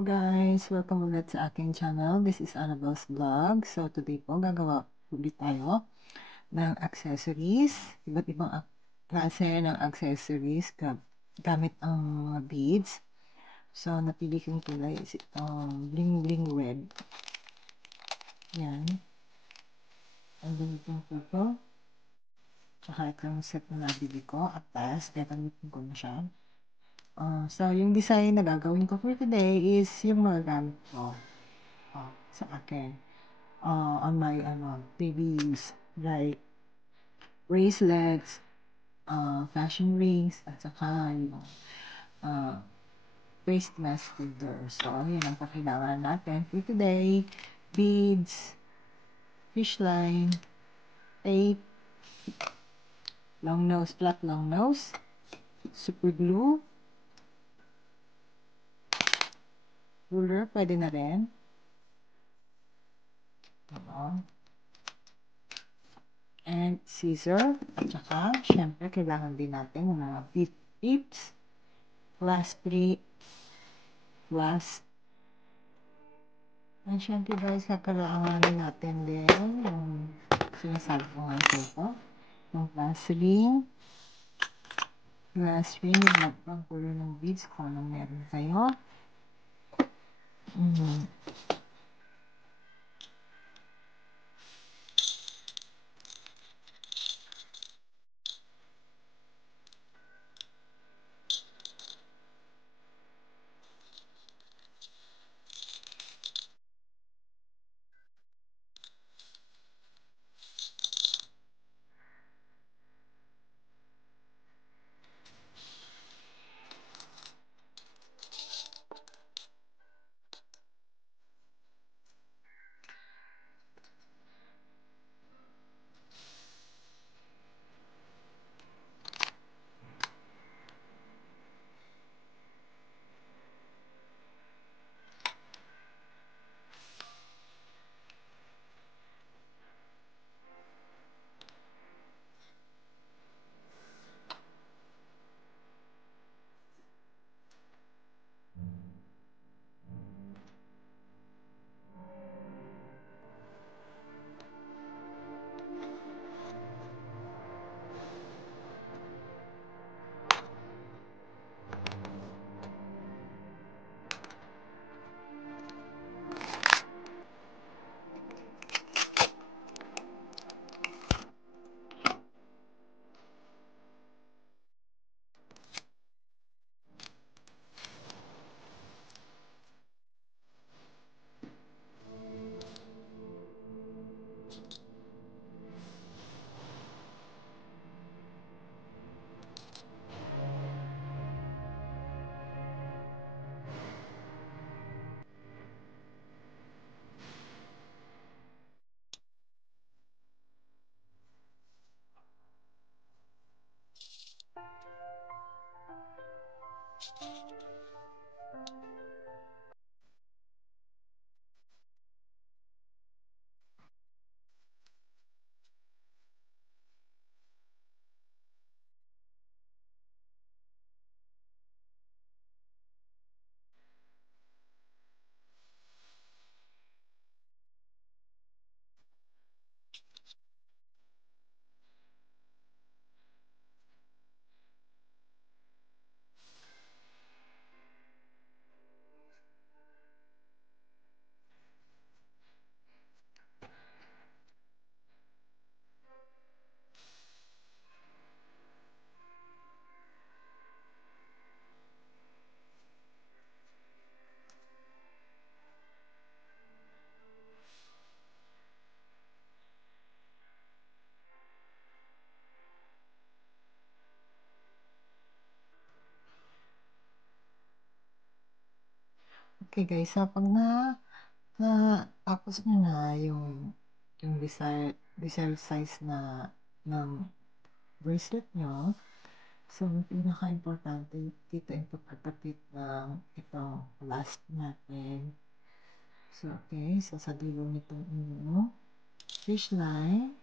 Hello guys! Welcome ulit sa aking channel. This is Annabelle's Vlog. So today po gagawa ulit tayo ng accessories. Iba't ibang klase ng accessories gamit ang mga beads. So napili kong kulay is itong bling bling red. Yan. And then itong purple. Tsaka itong set na nabili ko at last. Gagamitin ko na siya. So, yung design na gagawin ko for today is yung mga gamit ko sa akin on my daily use, like bracelets, fashion rings, at saka yung waist mask holder. So, yun ang kakailangan natin for today. Beads, fish line, tape, long nose, flat long nose, super glue, ruler, pwede na rin. And scissor. At saka, syempre, kailangan din natin ng mga bead tips. Lastly, and syempre guys, kakailanganin natin din yung sinasabi ko ngayon ito. Yung glass ring. Glass ring, yung magpangkulo ng beads kung anong meron kayo. Okay guys, so pag tapos nyo na yung desired size na ng bracelet nyo, so yung pinaka-importante dito yung pagkatapit ng itong last natin. So okay, so sa dulo nitong inyong fish line,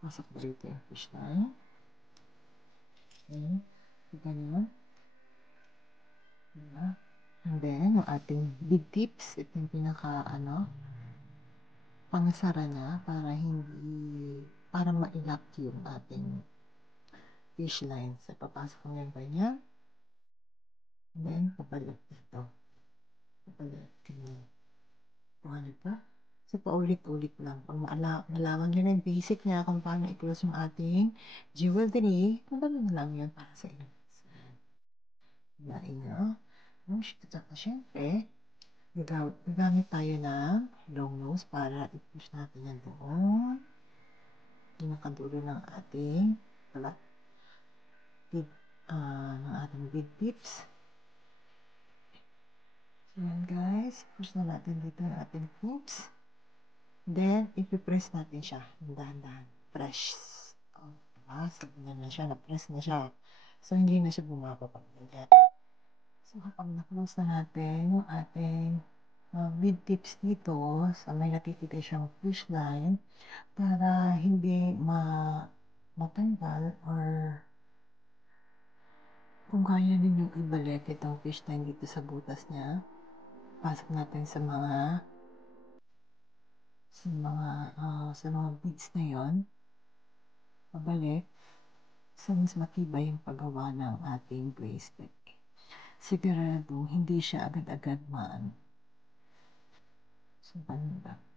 pasok dito yung fish line. Okay, so ganyan. Diba? And then, ating big tips. Ito yung pangasara niya para ma-lock yung ating fish line. So, papasok mo yung ganyan. Then, papalik dito. Papalik dito. Paano pa? So, paulit-ulit lang. Pag malaman nyo na yung basic niya kung paano i-close yung ating jewelry, madali lang yun para sa inyo. Hinain nyo. Siyempre, gagamit tayo ng long nose para i-push natin yan doon. Pinakadulo ng ating big tips. So, yan guys. Push na natin dito ang ating tips. Then, ipipress natin siya. Dahan-dahan. Press. Oh, diba? Sabi na siya. Na-press na siya. So, hindi na siya bumababa. So, kapag na-close na natin yung ating big tips dito, so may natitira siyang push line para hindi matanggal or kung kaya ninyong ibalik itong fish line dito sa butas niya, pasok natin sa mga beads na yon, pabalik, so mas matibay yung paggawa ng ating bracelet. Sigurado hindi siya agad-agad so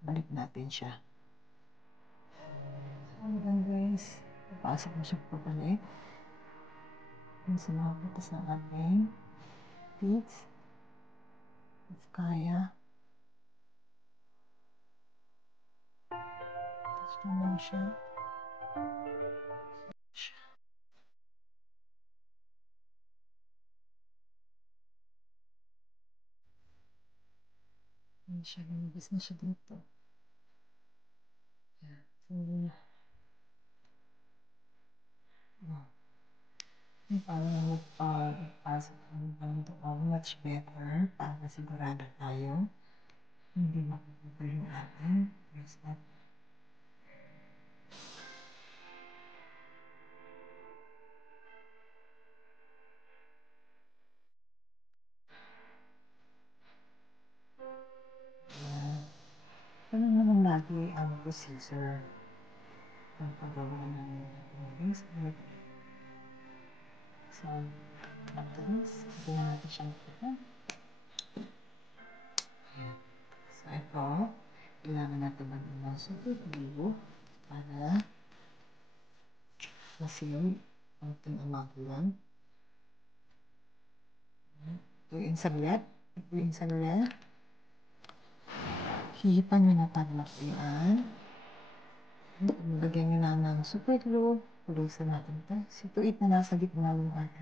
balik natin siya. So hanggang guys, pasok mo siya pabalik sa mga butas ng ating beads. If kaya, touch naman siya. Hindi siya, lumabas na siya dito. Yeah. So, parang magpasok ng doon much better para sigurado tayo hindi mapupunta yung ating bracelet. Ano naman lagi ang procedure ng paggawa ng bracelet. So, after this, hindi na natin siyang kita. So, ito, kailangan natin maging ng super glue para masil ang ating amakulan. Ito yung saglit. Hihipan nyo na para makian. Lagyan nyo na ng super glue. Pulusan natin ito. Situit na nasa gitna ng ating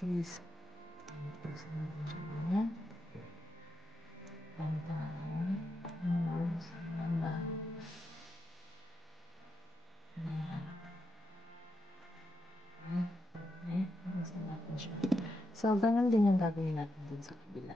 please. Pulusan natin siya. Pantahan. So, ganun din yung gagawin natin dun sa kabila.